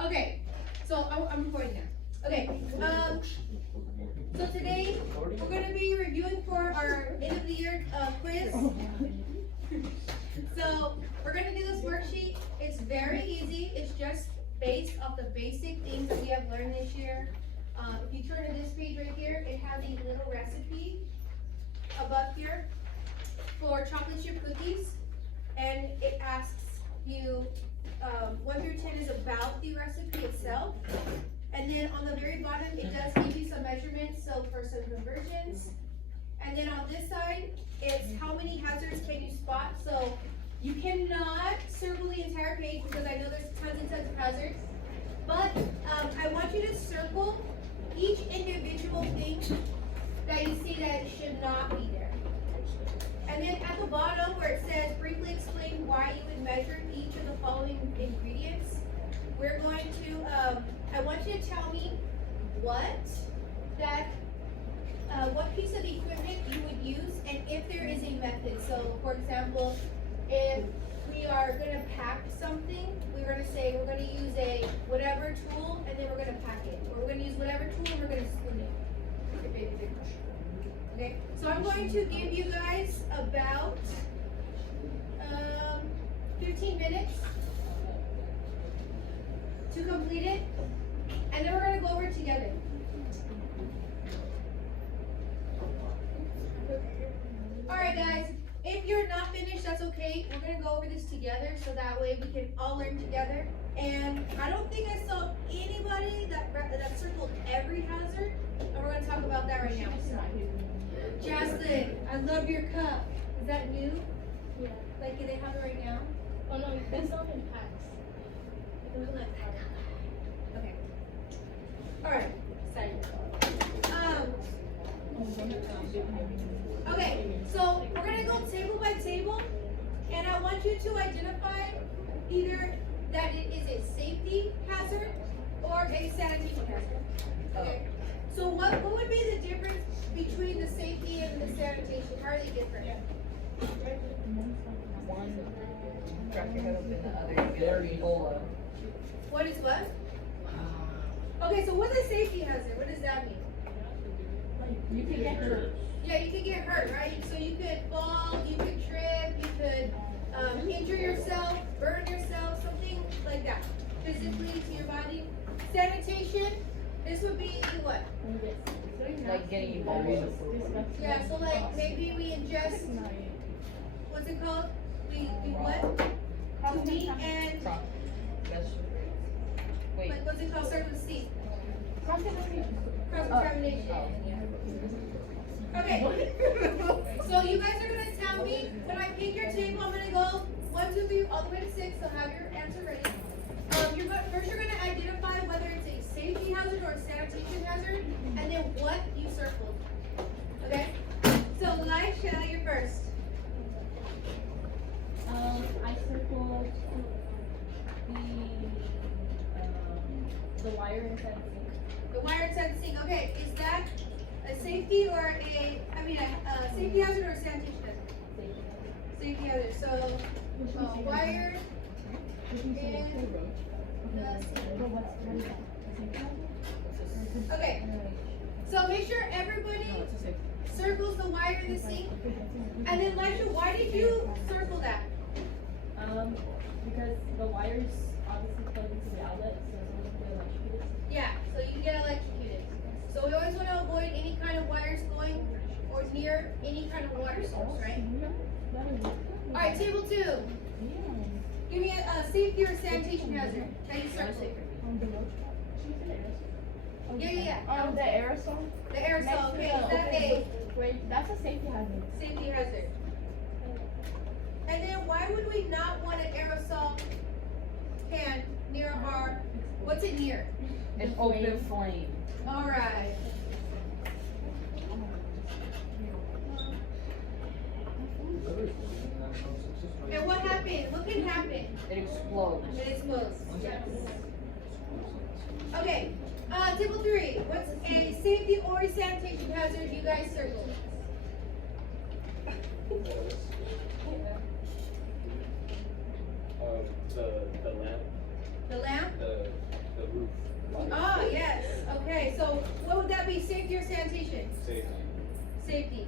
Okay, so I'm recording now. Okay, so today we're gonna be reviewing for our end of the year quiz. So we're gonna do this worksheet. It's very easy. It's just based off the basic things that we have learned this year. If you turn to this page right here, it has a little recipe above here for chocolate chip cookies, and it asks you 1 through 10 is about the recipe itself, and then on the very bottom it does give you some measurements, so for some conversions, and then on this side it's how many hazards can you spot. So you cannot circle the entire page because I know there's tons and tons of hazards, but I want you to circle each individual thing that you see that should not be there. And then at the bottom where it says briefly explain why you would measure each of the following ingredients, we're going to, I want you to tell me what piece of equipment you would use and if there is a method. So for example, if we are going to pack something, we're going to say we're going to use a whatever tool and then we're going to pack it. Or we're going to use whatever tool and we're going to spoon it. Okay, so I'm going to give you guys about 15 minutes to complete it, and then we're going to go over it together. Alright guys, if you're not finished, that's okay. We're going to go over this together so that way we can all learn together. And I don't think I saw anybody that circled every hazard, and we're going to talk about that right now. Jaslyn, I love your cup. Is that new? Yeah. Like, do they have it right now? Oh no, that's not in packs. It doesn't like packs. Okay. Alright. Okay, so we're gonna go table by table, and I want you to identify either that it is a safety hazard or a sanitation hazard. Okay. So what would be the difference between the safety and the sanitation? How are they different? One cracking it open, the other you get Ebola. What is what? Okay, so what's a safety hazard? What does that mean? You can get hurt. Yeah, you could get hurt, right? So you could fall, you could trip, you could injure yourself, burn yourself, something like that, physically to your body. Sanitation, this would be what? Like getting Ebola. Yeah, so like maybe we ingest, what's it called? We do what? To meat and, Wait. like, what's it called? Start with C. Cross-contamination. Cross-contamination. Okay, so you guys are gonna tell me, when I pick your table, I'm gonna go 1, 2, 3, all the way to 6, so have your answer ready. First you're gonna identify whether it's a safety hazard or a sanitation hazard, and then what you circled. Okay? So Laisha, you're first. I circled the wire inside the sink. The wire inside the sink. Okay, is that a safety or a safety hazard or a sanitation hazard? Safety hazard. So, wire in the sink. Okay, so make sure everybody circles the wire in the sink. And then, Laisha, why did you circle that? Because the wires obviously plug into the outlet, so it's going to get electrocuted. Yeah, so you can get electrocuted. So we always want to avoid any kind of wires going or near any kind of water source, right? Alright, table 2. Give me a safety or sanitation hazard that you circled. Yeah. The aerosol. The aerosol, okay, is that a Wait, that's a safety hazard. safety hazard? And then why would we not want an aerosol can near our, what's it near? An open flame. Alright. And what happened? What can happen? It explodes. It explodes. Okay, table 3. What's a safety or a sanitation hazard you guys circled? The lamp. The lamp? The so what would that be, safety or sanitation? Safety. Safety.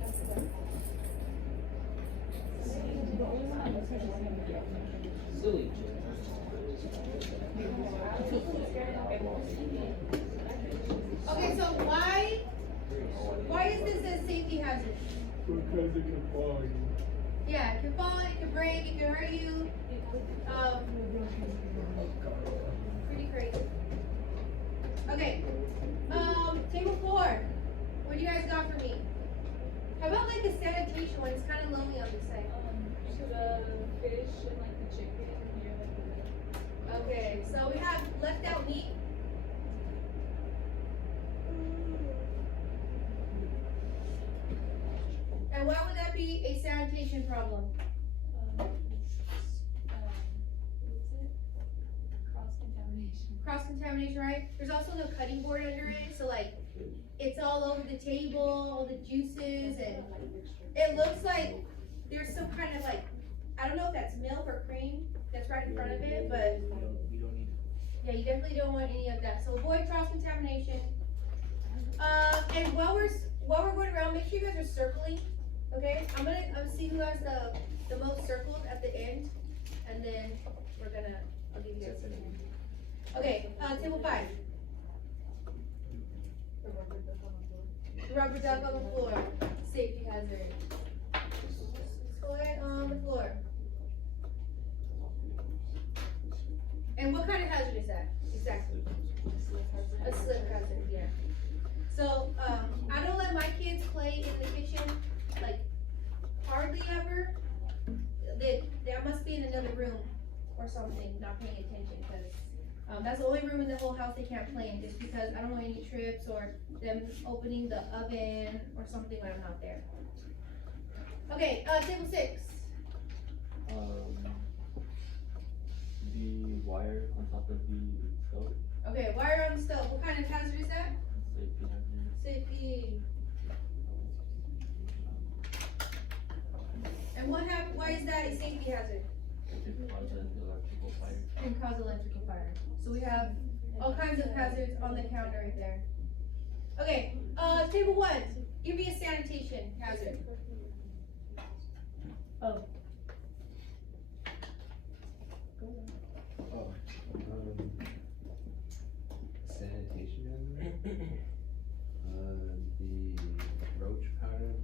Silly. Okay, so why is this a safety hazard? Because it can fall. Yeah, it can fall, it can break, it can hurt you. Pretty crazy. Okay, table 4. What do you guys got for me? How about like a sanitation one? It's kind of lonely on this side. To the fish and like the chicken near like the. Okay, so we have left out meat. And why would that be a sanitation problem? What is it? Cross contamination. Cross contamination, right? There's also no cutting board under it, so like it's all over the table, all the juices, and it looks like there's some kind of like, I don't know if that's milk or cream that's right in front of it, but We don't need it. yeah, you definitely don't want any of that. So avoid cross contamination. And while we're going around, make sure you guys are circling. Okay, I'm gonna see who has the most circled at the end, and then I'll give you guys some. Okay, table 5. The rubber duck on the floor, safety hazard. Go ahead on the floor. And what kind of hazard is that? Exactly. A slip hazard, yeah. So, I don't let my kids play in the kitchen, like, hardly ever. They must be in another room or something, not paying attention, because, that's the only room in the whole house they can't play in, just because I don't want any trips or them opening the oven or something when I'm not there. Okay, table 6. The wire on top of the stove. Okay, wire on the stove, what kind of hazard is that? Safety hazard. Safety. And why is that a safety hazard? It could cause an electrical fire. Can cause electrical fire. So we have all kinds of hazards on the counter right there. Okay, table 1, give me a sanitation hazard. Oh. Sanitation hazard? The roach powder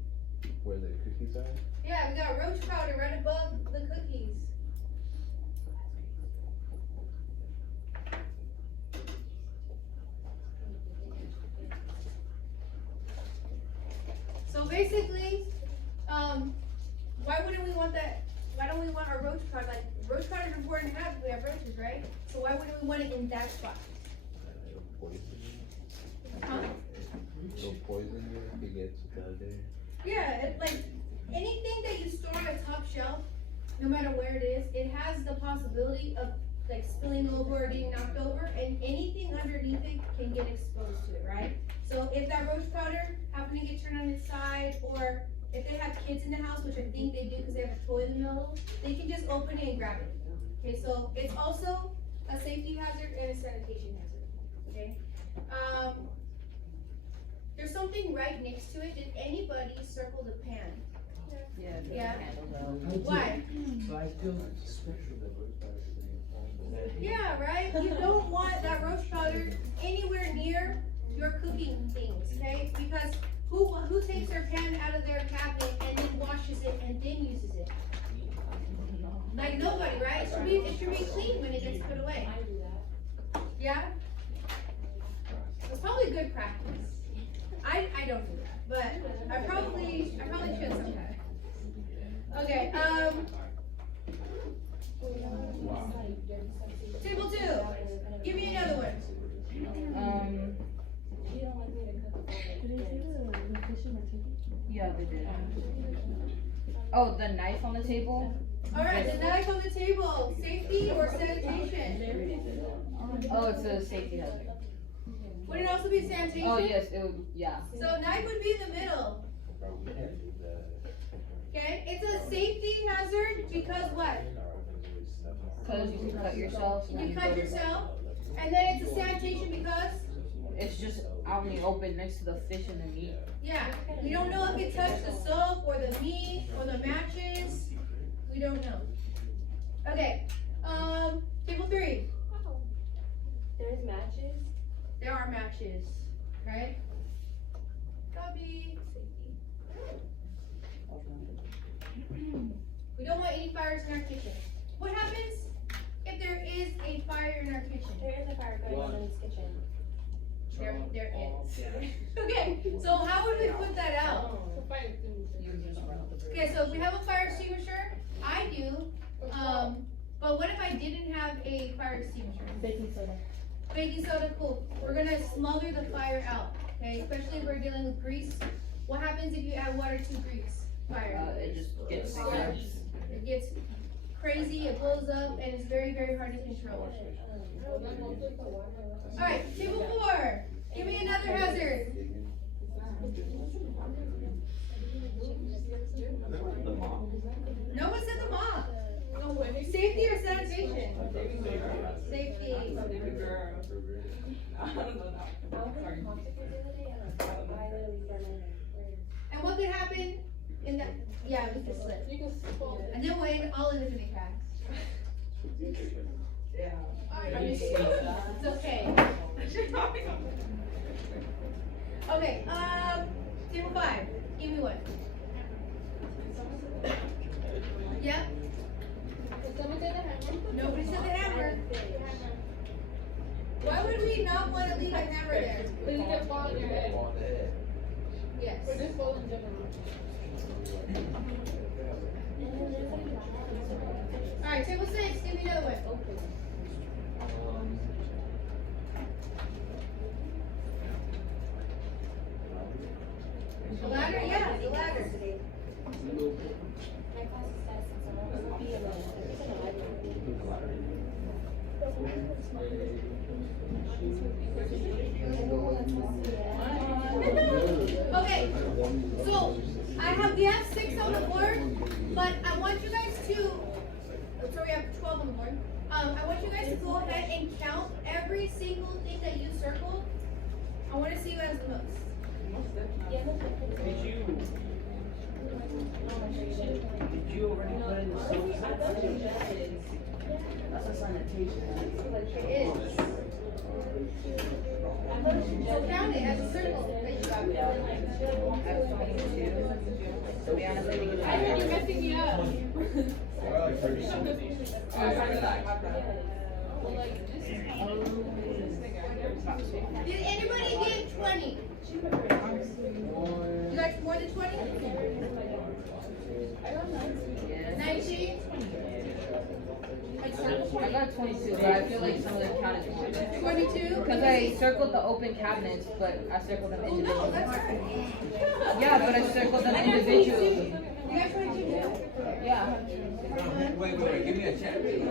where the cookies are? Yeah, we got roach powder right above the cookies. So basically, why wouldn't we want that? Why don't we want our roach powder? Like, roach powder is important to have if we have roaches, right? So why wouldn't we want it in that spot? It'll poison you. Huh? It'll poison you if it gets there. Yeah, like anything that you store on a top shelf, no matter where it is, it has the possibility of like spilling over or getting knocked over, and anything underneath it can get exposed to it, right? So if that roach powder happened to get turned on its side, or if they have kids in the house, which I think they do because they have a toy in the middle, they can just open it and grab it. Okay, so it's also a safety hazard and a sanitation hazard. Okay. There's something right next to it. Did anybody circle the pan? Yeah. Why? Yeah, right? You don't want that roach powder anywhere near your cooking things, okay? Because who takes their pan out of their cabinet and then washes it and then uses it? Like nobody, right? It should be clean when it gets put away. I do that. Yeah? It's probably good practice. I don't do that, but I probably should sometimes. Okay, table 2, give me another one. You don't like me to cook the Yeah, they did. Oh, the knife on the table? Alright, the knife on the table, safety or sanitation? Oh, it's a safety hazard. Would it also be sanitation? Oh, yes, it would, yeah. So knife would be in the middle, okay? It's a safety hazard because what? Cause you can cut yourself. and You then cut go to- yourself, and then it's a sanitation because it's just out in the open next to the fish and the meat. Yeah, we don't know if it touched the soap or the meat or the matches. We don't know. Okay, table 3. There's matches. There are matches, right? Copy. We don't want any fires in our kitchen. What happens if there is a fire in our kitchen? There is a fire going on in this kitchen. There is. Okay, so how would we put that out? Okay, so if we have a fire extinguisher, I do, but what if I didn't have a fire extinguisher? Baking soda. Baking soda, cool. We're gonna smother the fire out, okay? Especially if we're dealing with grease. What happens if you add water to grease? Fire. It just gets bigger. It gets crazy, it blows up, and it's very, very hard to control. Alright, table 4. Give me another hazard. The mom. No one said the mop. Safety or sanitation? Safety. And what could happen in that? Yeah, we could slip. And then we'll end all in the picnic bags. It's okay. Okay, table 5. Give me one. Yep. Nobody said the hammer. Why would we not want to leave a hammer there? Yes. Alright, table 6, give me another one. The ladder? Yeah, the ladder. Okay, so we have 6 on the board, but I want you guys to, so we have 12 on the board. I want you guys to go ahead and count every single thing that you circled. I want to see who has the most. Did you already put in the soap? That's a sanitation. It is. So count it as a circle that you got. To be honest, I think it's. I heard you messing me up. Did anybody get 20? You got more than 20? 19? I got 22, but I feel like some of them counted more. 22? Because I circled the open cabinets, but I circled them Oh, no, individually. that's right. Yeah, but I circled them individually. You got 22 too? Yeah. Wait, give me a check. 6, 7, 8,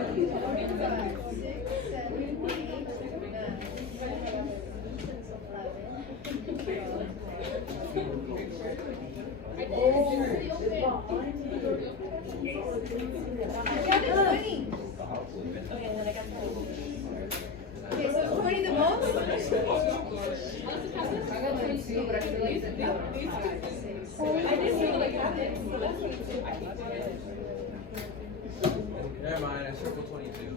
20. Okay, so is 20 the most? I got 22, but I feel like it's I did feel like that. Never mind, I circled 22.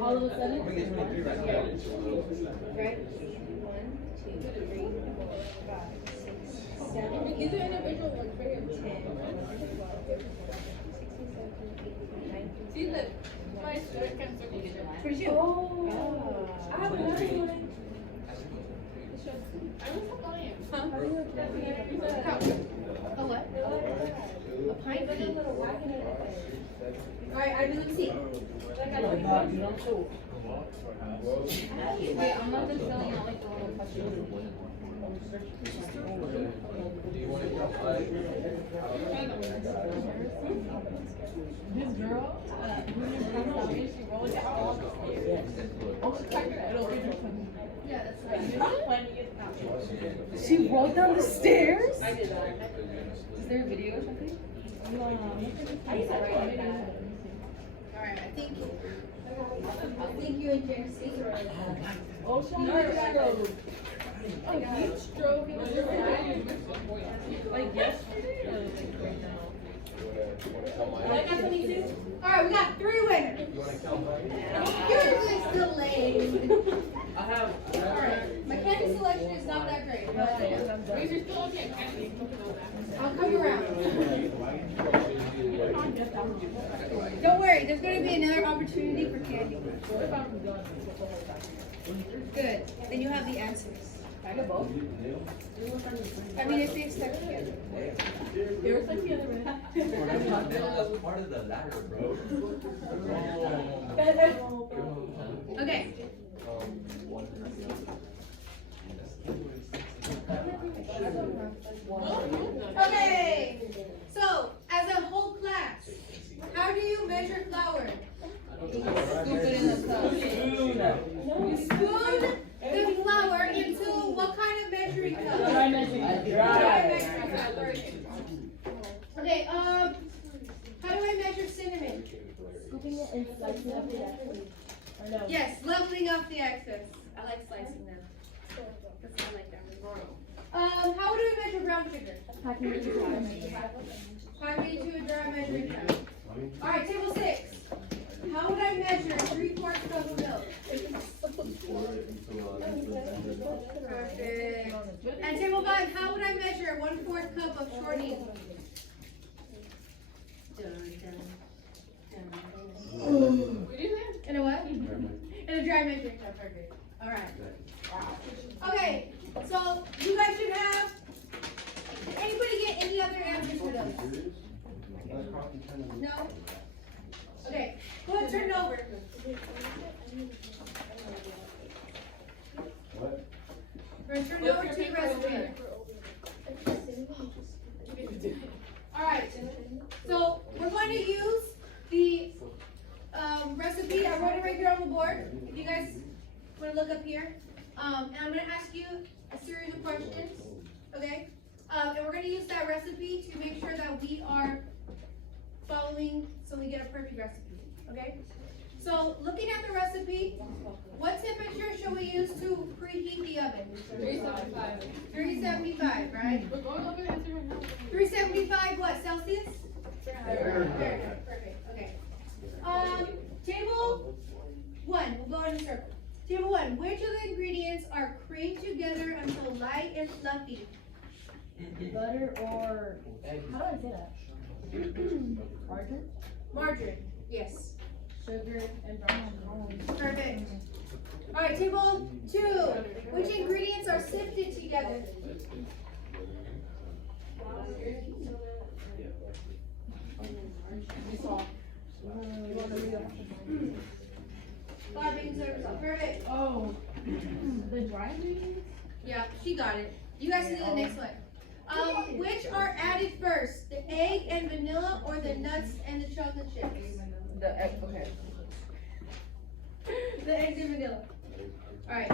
All of a sudden? I'm gonna get 23 right now. Right? 1, 2, 3, 4, 5, 6, 7, These are individual ones right here. 10, 11, 12, 13, 14, 16, 17, 18, 19. See the my shirt can circle. For you. Oh. I have another one. I was following. A what? A pint key. Alright, let me see. Wait, I'm not just filling out like the little questions. Do you want it like? This girl, she rolled down the stairs. Yeah, that's right. She rolled down the stairs? I did that. Is there a video or something? Alright, I think Thank you and Genesis. Oh, stroke. Oh, heat stroke. Like yesterday? Or like right now? Alright, we got 3 winners. Yours is delayed. I have. Alright, my candy selection is not that great, but Wait, you're still okay, candy. I'll come around. Don't worry, there's gonna be another opportunity for candy. What if I'm done? Good, then you have the answers. Can I get both? I mean, if they stuck together. Yours like the other way. That's part of the ladder, bro. Okay. Okay, so as a whole class, how do you measure flour? You spoon the flour into what kind of measuring cup? Dry measuring cup. Okay, how do I measure cinnamon? Scooping it and slicing up the excess. Or no? Yes, leveling up the excess. I like slicing them. That's what I like that one. How do we measure brown sugar? Packing it into Packing it into a dry measuring cup. Alright, table 6. How would I measure 3/4 cup of milk? Perfect. And table 5, how would I measure 1/4 cup of shortening? In a what? In a dry measuring cup, perfect. Alright. Okay, so you guys should have, did anybody get any other answers for those? No? Okay, go ahead, turn it over. We're gonna turn it over to the recipe. Alright, so we're going to use the recipe. I wrote it right here on the board. If you guys want to look up here. And I'm going to ask you a series of questions. Okay? And we're going to use that recipe to make sure that we are following so we get a perfect recipe. Okay? So looking at the recipe, what temperature should we use to preheat the oven? 375. 375, right? We're going over the answer right now. 375 what, Celsius? Perfect, okay. Table 1, we'll go in a circle. Table 1, which of the ingredients are creamed together until light and fluffy? butter or, how do I say that? Margarine? Margarine, yes. Sugar and brown sugar. Perfect. Alright, table 2, which ingredients are sifted together? Flour, baking soda, salt. Perfect. Oh, the dry ingredients? Yeah, she got it. You guys can do the next one. Which are added first? The egg and vanilla or the nuts and the chocolate chips? The egg, okay. The eggs and vanilla. Alright.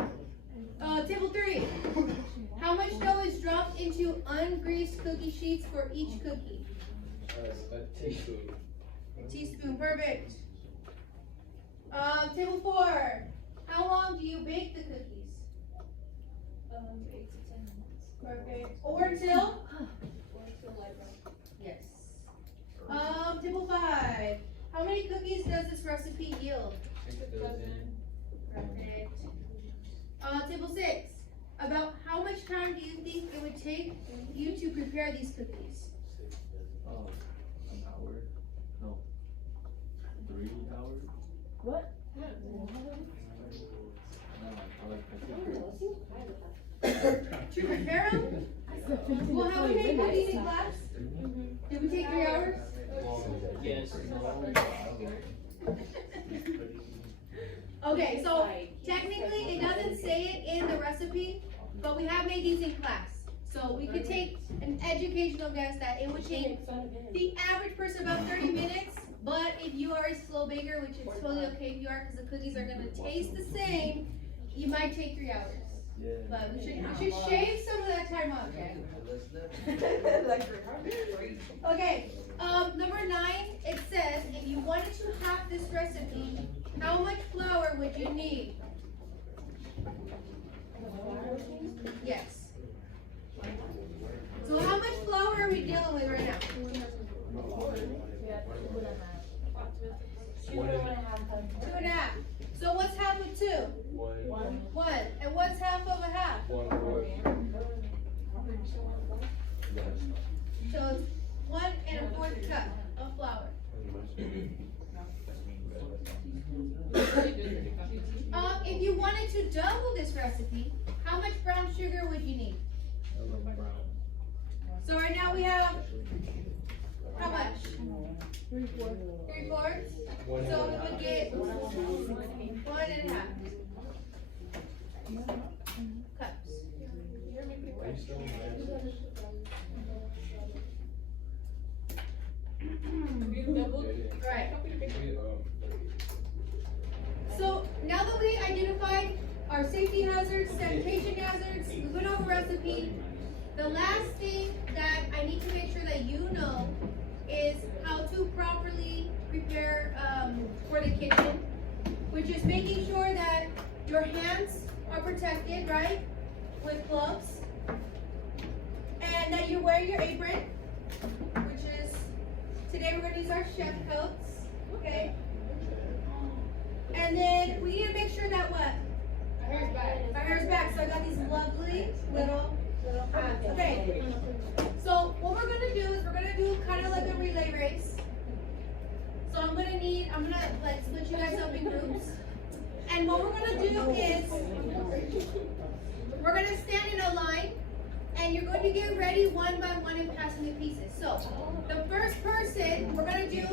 Table 3. How much dough is dropped into ungreased cookie sheets for each cookie? A teaspoon, perfect. Table 4. How long do you bake the cookies? 8 to 10 minutes. Perfect. Or till? Yes. Table 5. How many cookies does this recipe yield? 7. Perfect. Table 6. About how much time do you think it would take you to prepare these cookies? An hour? No. 3 hours? What? No, I like To prepare them? Well, how many cookies in class? Did we take 3 hours? Yes. Okay, so technically it doesn't say it in the recipe, but we have made these in class. So we could take an educational guess that it would take the average person about 30 minutes, but if you are a slow baker, which is totally okay if you are, because the cookies are gonna taste the same, you might take 3 hours. Yeah. but we should shave some of that time off, okay? Okay, number 9, it says, if you wanted to have this recipe, how much flour would you need? Yes. So how much flour are we dealing with right now? 2.5. So what's half of 2? 1. And what's half of a half? 1/4. So it's 1 1/4 cup of flour. If you wanted to double this recipe, how much brown sugar would you need? So right now we have, how much? 3/4. So we would get 1.5 cups. Right. So now that we identified our safety hazards, sanitation hazards, we went over recipe, the last thing that I need to make sure that you know is how to properly prepare for the kitchen, which is making sure that your hands are protected, right, with gloves, and that you wear your apron, which is, today we're going to use our chef coats, okay? And then we need to make sure that what? Our hair's back, so I got these lovely little hats. Okay, so what we're gonna do is we're gonna do kind of like a relay race. So I'm gonna like split you guys up in groups. And what we're gonna do is, we're gonna stand in a line, and you're going to get ready one by one and passing the pieces. So the first person, we're gonna do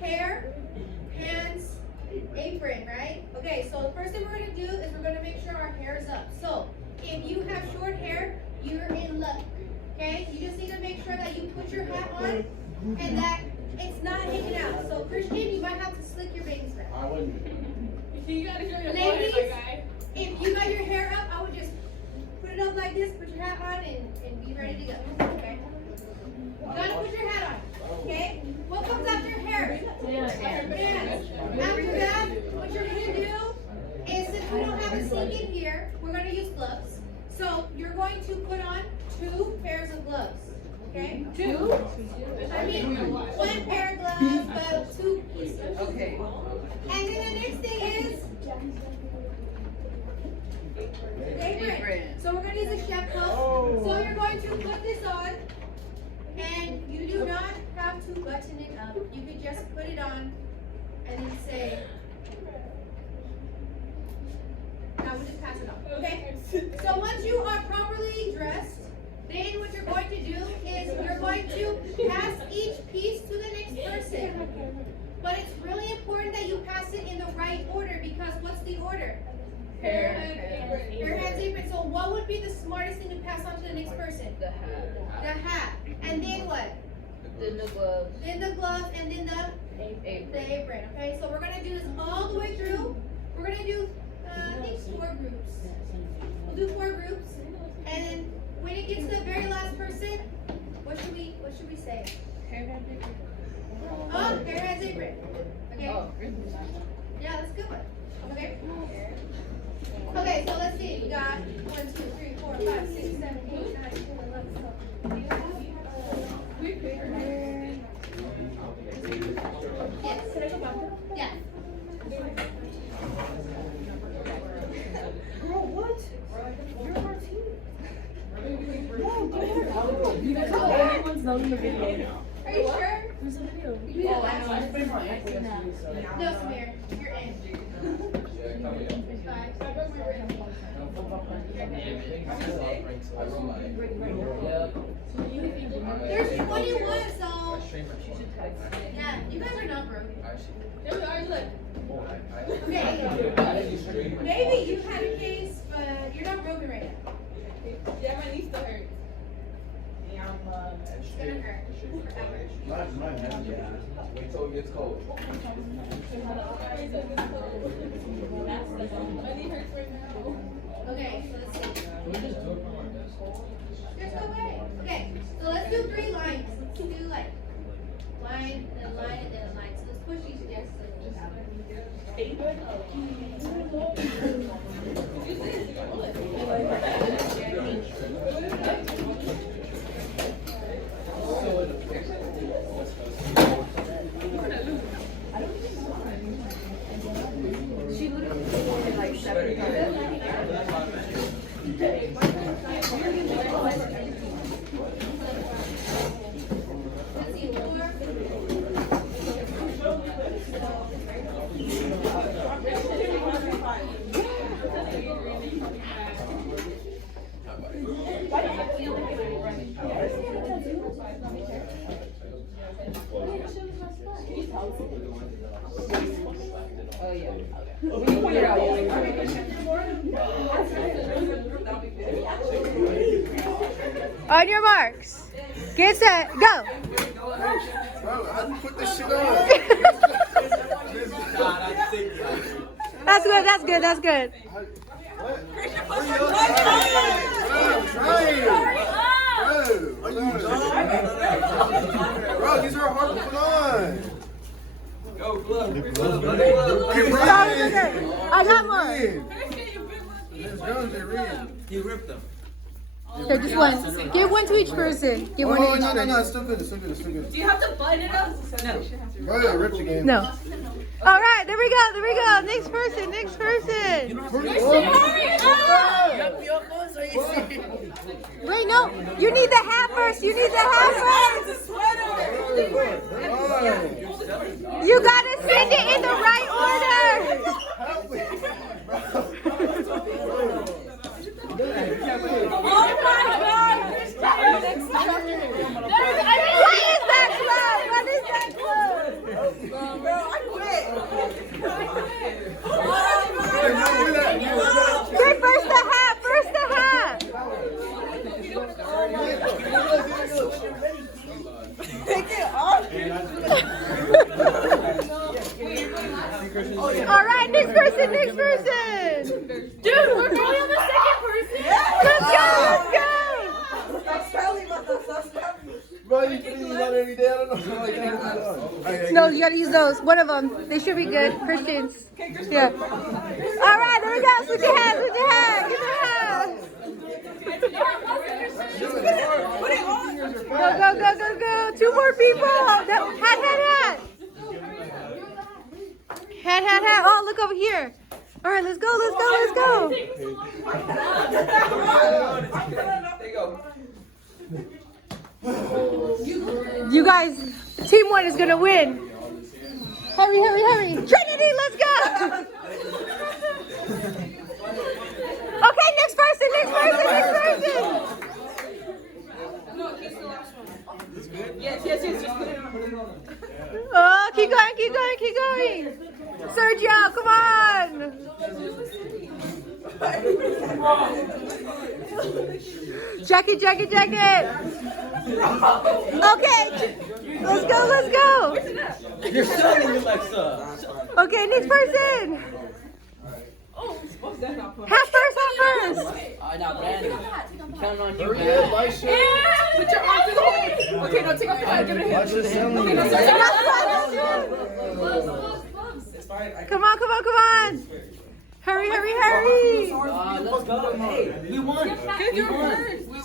hair, hands, apron, right? Okay, so the first thing we're gonna do is we're gonna make sure our hair is up. So if you have short hair, you're in luck. Okay, you just need to make sure that you put your hat on and that it's not hanging out. So Christian, you might have to slick your bangs back. I wouldn't. You gotta show your Ladies, forehead, my guy. if you got your hair up, I would just put it up like this, put your hat on, and be ready to go. Okay? You gotta put your hat on. Okay? What comes after hair? Hands. After that, what you're gonna do is, since we don't have a sink in here, we're gonna use gloves. So you're going to put on 2 pairs of gloves. Okay? 2? I mean, 1 pair of gloves, but 2 pieces. Okay. And then the next thing is apron. So we're gonna use a chef coat. So you're going to put this on, and you do not have to button it up. You can just put it on and then say, now we'll just pass it off, okay? So once you are properly dressed, then what you're going to do is you're going to pass each piece to the next person. But it's really important that you pass it in the right order, because what's the order? Hair, hands, apron. So what would be the smartest thing to pass on to the next person? The hat. The hat. And then what? Then the gloves. Then the gloves, and then the apron. Okay, so we're gonna do this all the way through. We're gonna do, I think 4 groups. We'll do 4 groups, and then when it gets to the very last person, what should we say? Hair, hands, apron. Oh, hair, hands, apron. Okay. Oh, Yeah, that's a good one. Okay. Okay, so let's see. We got 1, 2, 3, 4, 5, 6, 7, 8, 9, 10, 11, 12. Yes. Can I go back? Yeah. Girl, what? You're on our team. No, you guys are the only ones knowing the video. Are you sure? There's a video. You do that Oh, I know. last I put it on X now. No, Samir, you're in. 5. There's 21, so yeah, you guys are not broke. There we are, look. Okay, maybe you had a case, but you're not broken right now. Yeah, my knee still hurts. It's gonna hurt forever. Wait till it gets cold. My knee hurts right now. Okay, so let's see. On your marks. Get set. Go. Put this shit on. That's good. That's good. That's good. Bro, these are hard to put on. I got more. You ripped them. Here, just one. Give one to each person. Give one to each person. No, it's still good, it's still good, it's still good. Do you have to button it up? No. Bro, I ripped again. No. All right, there we go. There we go. Next person. Next person. Wait, no. You need the hat first. You need the hat first. You gotta send it in the right order. Oh my god! What is that club? What is that club? Bro, I quit. Get first the hat. First the hat. Take it off. All right, next person. Next person. Dude, we're going on the second person. Let's go. Let's go. Bro, you put these on every day, I don't know how I can put it on. No, you gotta use those. One of them. They should be good. Christians. Yeah. All right, there we go. Switch your hat. Switch your hat. Get the hat. Go, go, go, go, go. Two more people. Hat, hat, hat. Hat, hat, hat. Oh, look over here. All right, let's go, let's go, let's go. You guys, team one is gonna win. Hurry, hurry, hurry. Trinity, let's go. Okay, next person, next person, next person. Yes, yes, yes. Just put it on. Oh, keep going, keep going, keep going. Sergio, come on. Jacket, jacket, jacket. Okay, let's go, let's go. You're selling Alexa. Okay, next person. Half first, half first. Now, Brandon. Count on you, Put your arm through the hole. Okay, now take off your hat. Give it a hit. Okay, now take off Come on, come on, come on. Hurry, hurry, hurry. Let's go. Hey, we won.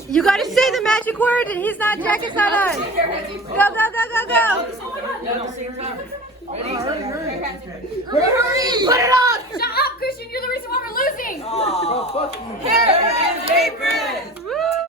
You gotta say the magic word and his not jacket's not on. Go, go, go, go, go. At the same time. Ready? Hurry! Put it on! Shut up, Christian. You're the reason why we're losing. Bro, fuck you. Here.